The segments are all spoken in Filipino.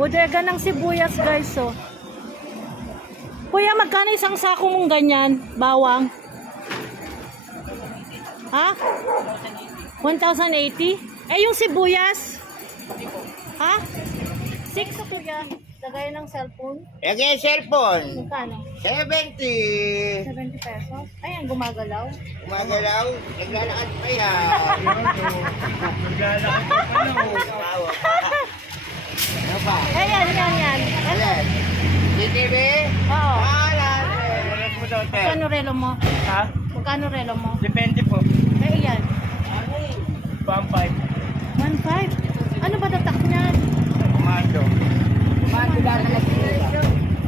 Bodega ng sibuyas, guys, oh. Kuya, magkano isang sako mong ganyan? Bawang? Ha? 1,080? Eh, yung sibuyas? Ha? 6 kuya. Lagay ng cellphone? Lagay yung cellphone. Magkano? 70. 70 pesos? Ayan, gumagalaw. Gumagalaw. Naglalakad pa yan. Naglalakad pa pala. Ano pa? Ayan, yan. Ayan. CCTV? Oo. Magkano? Magkano relo mo? Ha? Magkano relo mo? Depende po. Eh, yan. 1.5. 1.5? Ano ba tatak niyan? Komando.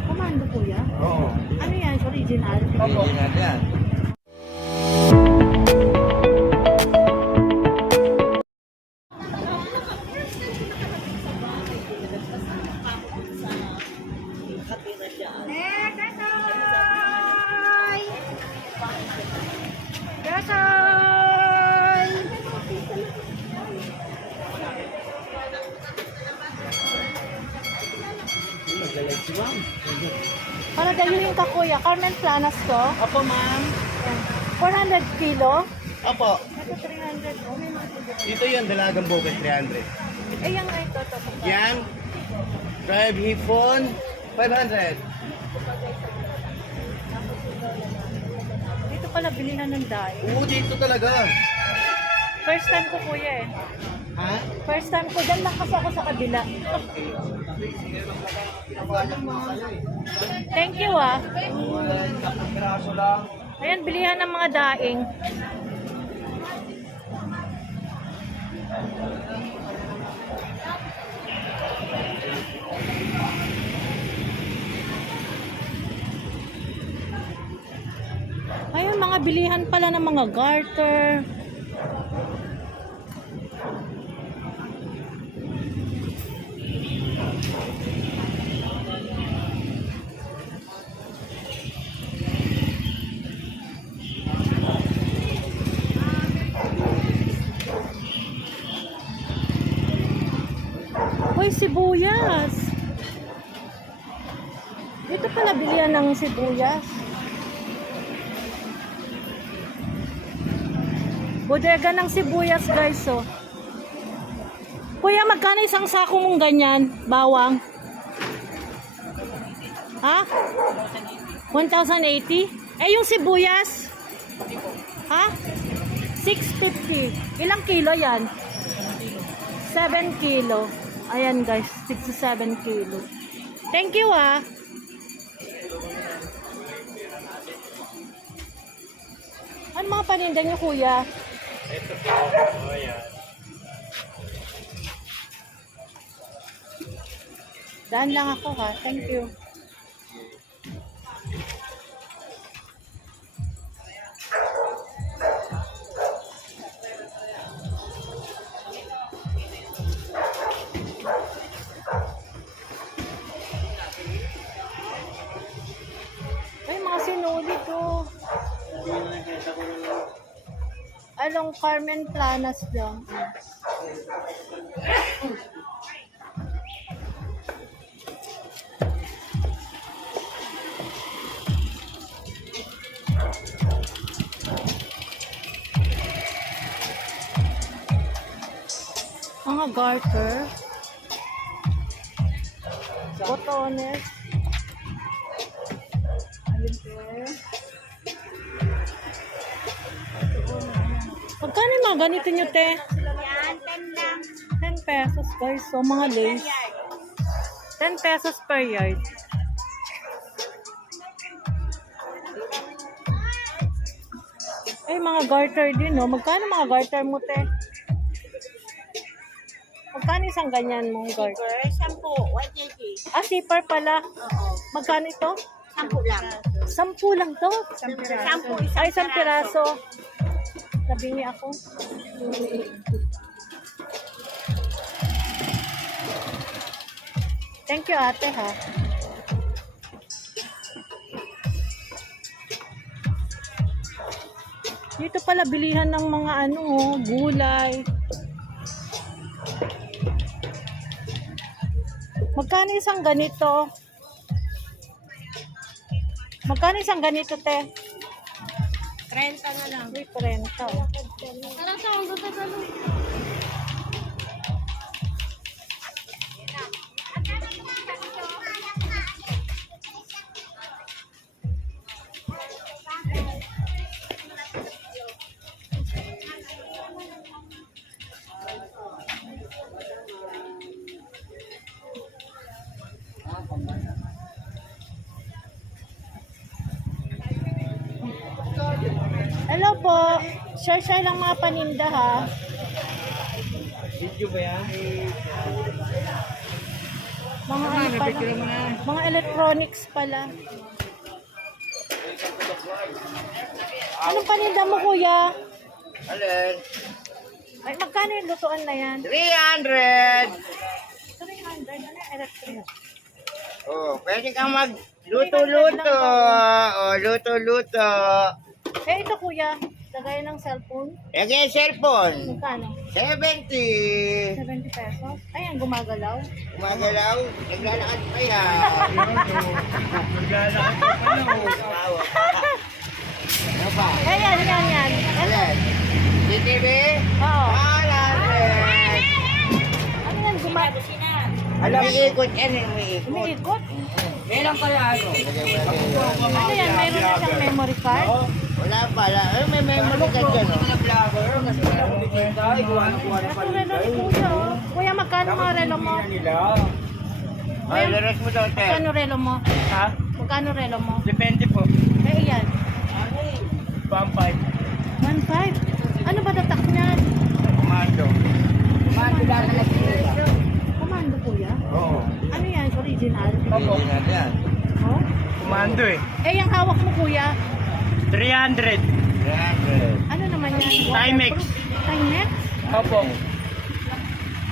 Komando, kuya? Oo. Ano yan? Original? Opo. Yan. Para dayuhin ka, kuya. Carmen Planas to. Opo, ma'am. 400 kilo. Opo. Ito 300. Oh, may mga tubig. Dito yun, dalagang bukid, 300. Eh, yan nga ito. Yan. Drive hipon, 500. Dito pala bilihan ng dahil. Oo, dito talaga. First time ko, kuya, eh. Ha? First time ko. Diyan lang kasi ako sa kabila. Thank you, ah. Piraso lang. Ayan, bilihan ng mga daing. Ayun, mga bilihan pala ng mga garter. Hoy, sibuyas. Dito pala bilihan ng sibuyas. Bodega ng sibuyas, guys, oh. Kuya, magkano isang sako mong ganyan? Bawang? Ha? 1,080? Eh, yung sibuyas? Ha? 650. Ilang kilo yan? 7 kilo. Ayan, guys, 6 to 7 kilo. Thank you, ah. Ano mga paninda niyo, kuya? Ito po. Oh, yan. Daan lang ako, ha. Thank you. Ay, mga sinuli to. Along Carmen Planas lang. Mga garter. Botones. Ayun po. Magkano yung mga ganito nyo, te? Yan, 10 lang. 10 pesos, guys. So, mga lace. 10 pesos per yard. Ay, mga garter din, no? Magkano mga garter mo, te? Magkano isang ganyan mong garter? 10, 180. Ah, zipper pala. Oo. Magkano ito? 10 lang. 10 lang to? 10, Ay, isang piraso. Sabi ako. Thank you, ate, ha. Dito pala bilihan ng mga gulay. Magkano isang ganito? Magkano isang ganito, te? 30 na lang. Uy, 30. Oh. Tara sa ang gusto sa Hello po. Share lang mga paninda ha. Video ba yan? Mga ano pala. Mga electronics pala. Anong paninda mo, kuya? Alin? Ay, magkano yung lutuan na yan? 300! 300. Ano yung electric? Oh, pwede kang mag-luto-luto. Oh, luto-luto. Eh, ito kuya. Lagay ng cellphone. Lagay yung cellphone. Magkano? 70. 70 pesos. Ayan, gumagalaw. Gumagalaw. Naglalakad pa yan. Naglalakad ka pala oh. Ano pa? Ayan. Alin? CCTV? Oo. 100. Ano yan? Gumagalaw. Alam, iikot yan eh. Umiikot. Umiikot. Kailan kaya ano? Ano yan? Mayroon na siyang memory card? Wala pala. May memory ka dyan, oh. Ito relo ni kuya. Oh. Kuya, magkano mga relo mo? Ay, laras mo daw, te. Magkano relo mo? Ha? Magkano relo mo? Depende po. Eh, yan. Pampay. 1.5. Ano ba tatak niyan? Komando. Komando lang na nagpila. Komando kuya? Oo. Ano yan? Original? Opo. Yan. Oh? Kumando eh. Eh, yung hawak mo kuya? 300. 300. Ano naman yan? Timex. Waterproof? Timex? Opo.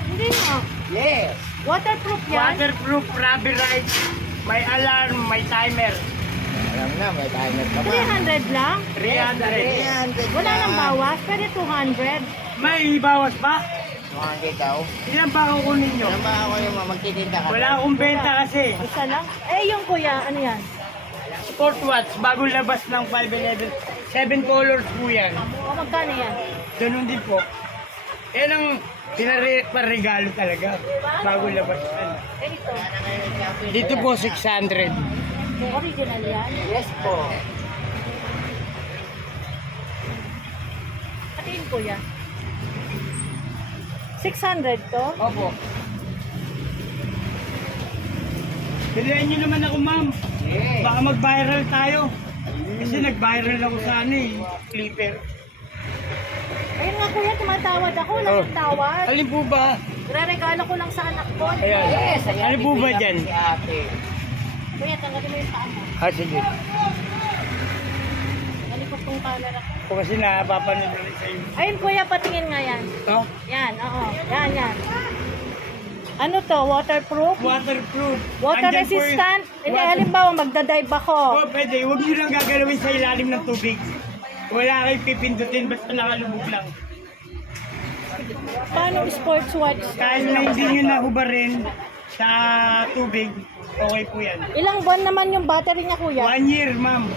Hindi nga. Yes. Waterproof yan? Waterproof, rubber ride. May alarm, may timer. Alam na, may timer ka pa. 300 lang? 300. 300 Wala nang bawas? Pwede 200. May bawas pa? 200 daw. Ilan ba kukunin nyo? Alam ba ako yung magtitinda ka? Wala akong benta kasi. Isa lang? Eh, yung kuya, ano yan? Sport watch, bago labas ng 511. 7 colors po yan. O, magkano yan? Ganun din po. Yan ang pinaregalo talaga. Bago labas yan. Eh, ito. Dito po 600. Original yan? Yes po. Patiin kuya. 600 to? Opo. Pilihan nyo naman ako, ma'am. Yes. Baka mag-viral tayo. Kasi nag-viral ako sa ano eh, Clipper. Ayun nga kuya, tumatawad ako. Wala Oh. nang tawad. Alin po ba? Re-regalo ko lang sa anak ko. Ayan. Yes, Alin po ba dyan? Si ate. Kuya, tanggalin mo yung paa mo. Sige. Nalikot kong camera ko. O kasi napapanood ulit sa iyo. Ayun kuya, patingin nga yan. Ito? Yan, oo. Yan. Ano to? Waterproof? Waterproof. Water Andyan po resistant? yung- Hindi, water- halimbawa magdadive ako. Oh, pwede. Huwag nyo lang gagalawin sa ilalim ng tubig. Wala kayong pipindutin, basta nakalubog lang. Paano sports watch? Kahit na hindi nyo nahubarin sa tubig, okay po yan. Ilang buwan naman yung battery niya kuya? 1 year, ma'am.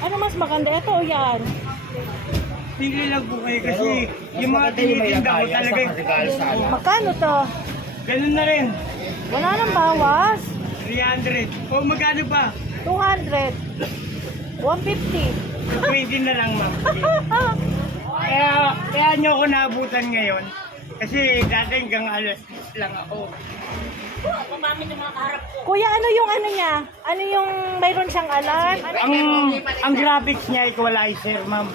Ano mas maganda? Ito o yan? Tingnan lang po kayo kasi yung mga tinitinda ko talaga Magkano to? ganun na rin. Wala nang bawas. 300. O magkano pa? 200. 150. 20 na lang, ma'am. Kaya nyo ako naabutan ngayon. Kasi dati hanggang alas 10 lang ako. Kuya, ano yung ano niya? Ano yung mayroon siyang alarm? Ang graphics niya equalizer, ma'am.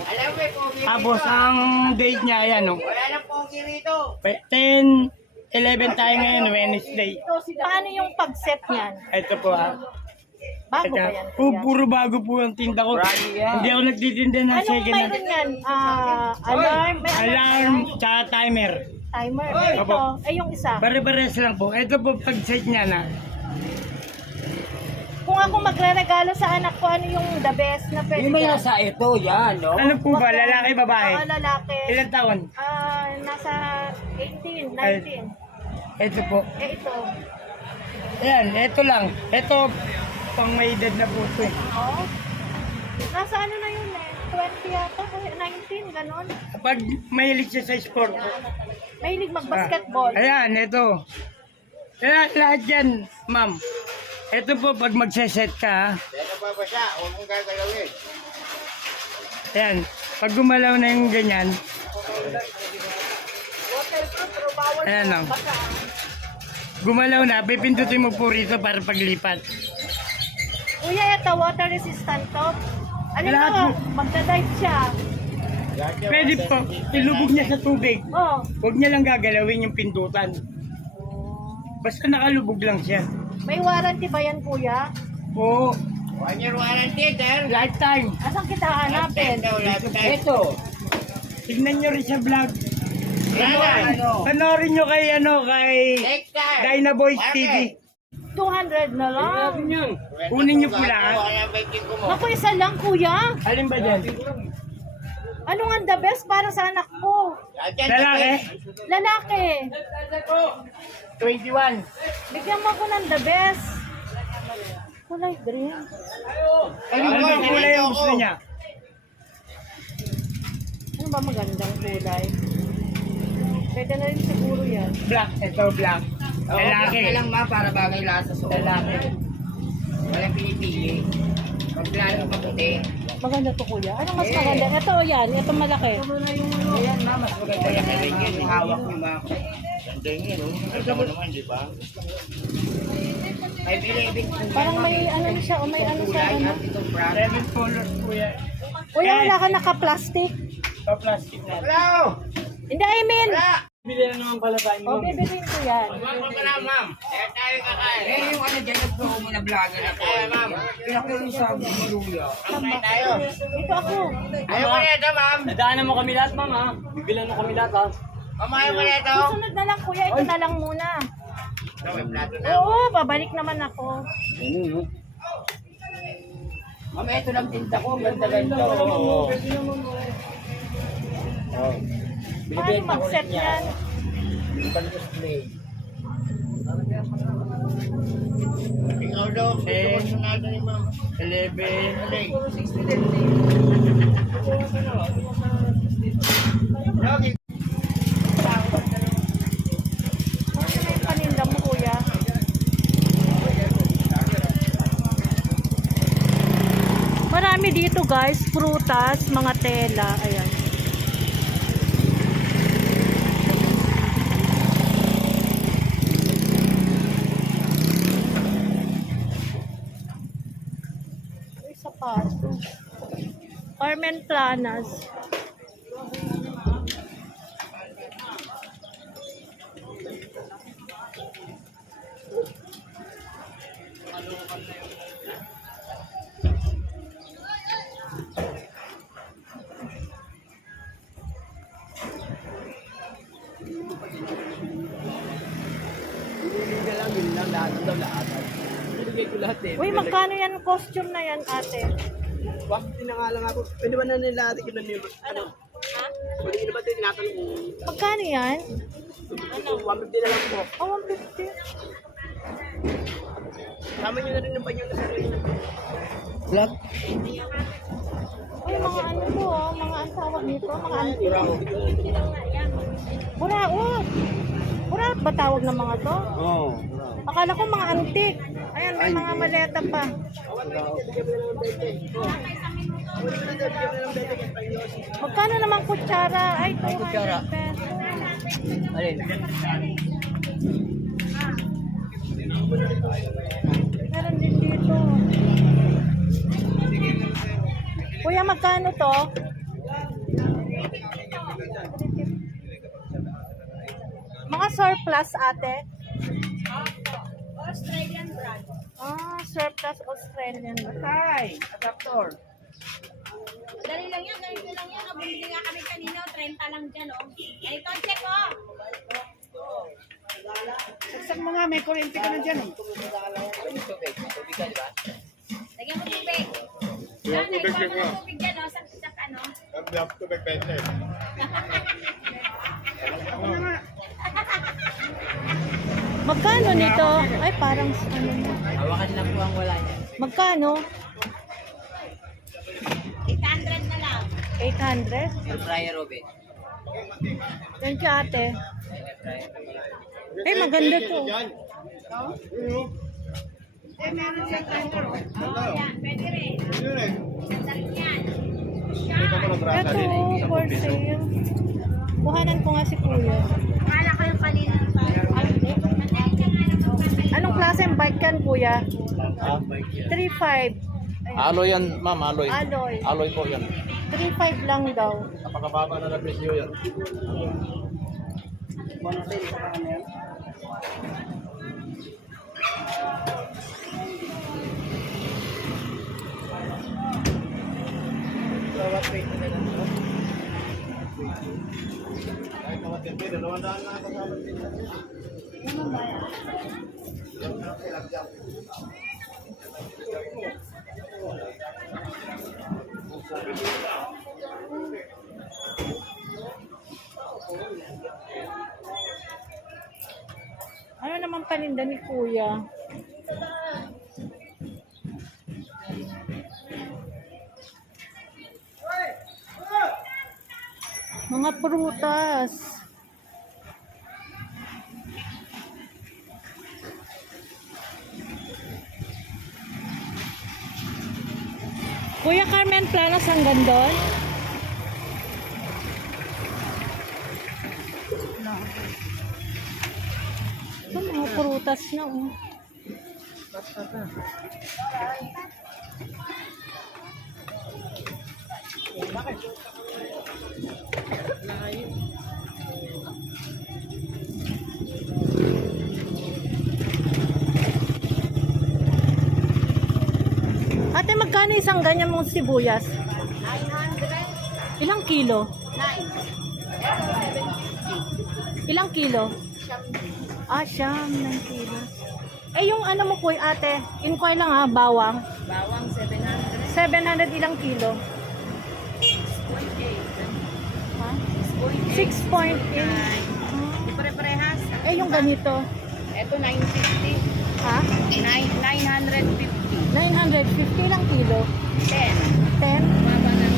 Alam mo, pogi Tapos rito. ang date niya, ayan o. Wala nang pogi rito. 10, 11 tayo ngayon, Wednesday. Paano yung pag-set niyan? Ito po ha. Bago ba yan? kuya? Puro bago po ang tinda ko. Hindi ako nagtitinda ng Anong second hand. mayroon yan? Alarm? May Alarm, tsaka timer. Timer? Eh, ito. Eh, yung isa. Pare-pares lang po. Ito po pag-set niya na. Kung ako magre-regalo sa anak ko, ano yung the best na pwede Yung may ka? nasa ito, yan, no? Ano po ba? Lalaki, babae? Oo, lalaki. Ilang taon? Nasa 18, 19. Ito po. Eh, ito. Ayan, ito lang. Ito, pang may edad na po ito eh. Oo. Nasa ano na yun eh? 20 yata, 19, ganon. Pag mahilig siya sa sport. Mahilig mag-basketball. Ayan, ito. Lahat yan, ma'am. Ito po, pag magseset ka, Ano pa ba siya? Huwag mong gagalawin. ayan, pag gumalaw na yung ganyan, ayan lang. Gumalaw na, pipindutin mo po rito para paglipat. Kuya, ito, water resistant to. Ano Lahat mo, mo. magdadive siya. Pwede po, ilubog niya sa tubig. Oh. Huwag niya lang gagalawin yung pindutan. Basta nakalubog lang siya. May warranty ba yan, kuya? Oo, 1 year warranty, sir. lifetime. Asan kita hanapin? Ito. Tignan nyo rin sa vlog. Yan, ano? Panoorin nyo kay, Next time. Dynaboys TV. 200 na lang. Kunin niyo po lahat. Naku, isa lang, kuya. Alin ba dyan? Ano nga the best para sa anak ko? Lalaki? Lalaki. 21. Bigyan mo ko ng the best. Kulay green. Ano ba kulay yung gusto niya? Ano ba magandang kulay? Pwede na rin siguro yan. Black. Ito black. Lalaki. Lalaki lang ma, para bagay lahat sa suot. Lalaki. Walang pinipili. Pag lalo maputi. Maganda to, kuya. Ano mas maganda? Ito yan. Ito malaki. Ayan ma, mas maganda yung ring yun. Hawak mo ma. Ganda yun, no? Ganda mo naman, di ba? May bilibig. Parang may ano siya. O may ano siya. Ano? Itong brand. 7 colors po yan. Kuya, wala ka naka-plastic? Pa plastic na. Hello! Hindi, I mean. Bili na naman pala tayo O, bibilin ko yan. ma'am. Kaya tayo kakain. Eh, yung ano dyan, nag-promo na vlogger ako. Kaya, ma'am. Pinakita sa maluya. Kain tayo. Ito ako. Ayaw mo na ito, ma'am. Nadaanan mo kami lahat, ma'am, ha? Bibilan mo kami lahat, ha? Ma'am, ayaw mo na ito. Susunod na lang, kuya. Ito na lang muna. May plato na. Oo, babalik naman ako. Ma'am, ito lang tinta ko. Ganda-ganda. Oo. Paano mag-set yan? Ikaw daw. Gusto natin ni ma'am. 11. Ano na yung paninda mo, kuya? Marami dito, guys. Prutas, mga tela. Ayan. Ay, sapatos. Carmen Planas. Uy, magkano yan costume na yan, ate? Bakit na nga lang ako? Pwede ba na nila ate kinan nyo? Ano? Ha? Pwede nyo ba tinatanong kung Magkano yan? 150 na lang po? Oh, 150. Tama nyo na rin ang panyo na sarili. Black? Uy, mga ano to, oh, mga ang tawag nito, mga antik. Buraot. Buraot ba tawag ng mga to? Oo. Akala ko mga antik. Ayan, may mga maleta pa. Magkano naman kutsara? Ay, 200 pesos. Alin? Meron din dito. Kuya, magkano to? Mga surplus, ate? Australian brand. Ah, surplus Australian brand. Ay, adaptor. Dali lang yan, ganito lang yan. Bumili nga kami kanina, 30 lang dyan, oh. Ito, check, oh. Saksak mo nga, may kuryente ka na dyan. Tubig ka, di ba? Lagyan mo tubig. Yan, ikaw mo ng tubig dyan, oh, sa ano. Magkano nito? Ay, parang ano na. Hawakan lang po ang wala niya. Magkano? 800 na lang. 800? Air fryer, Robin. Thank you, ate. Air fryer. Eh, maganda to. Oh, yan, pwede rin. Sandali yan. Ito, for sale. Kuhanan ko nga si kuya. Akala ko yung kanina pa. Ay, hindi. Sandali ka nga lang magpapay. Anong klaseng bike yan, kuya? 3.5. 3.5. Alloy yan, ma'am, alloy. Alloy. Alloy po yan. 3.5 lang daw. Napakababa na presyo yan. Ano naman paninda ni kuya? Mga prutas. Kuya Carmen Planas hanggang doon? Ito mga prutas na oh. Ate, magkano isang ganyan mong sibuyas? 900. Ilang kilo? 9. Ilang kilo? Ah, siyam, 9 kilo. Eh, yung ano mo po, ate, inquire lang ha, bawang. Bawang 700. 700 ilang kilo? 6.8. Ha? 6.8. 6.8. Di pare-parehas. Eh, yung ganito? Ito 950. Ha? 950. 950 ilang kilo? 10. 10? Baba na.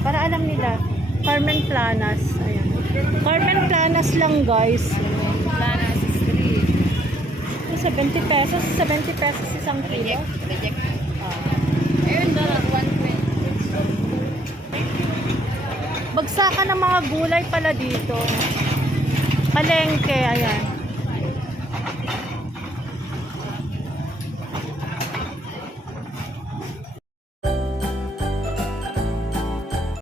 Para alam nila. Carmen Planas. Ayan. Carmen Planas lang, guys. Planas Street. Ito, 70 pesos. 70 pesos isang kilo. Reject. Ayun, doon. 120. Bagsakan ng mga gulay pala dito. Palengke, ayan.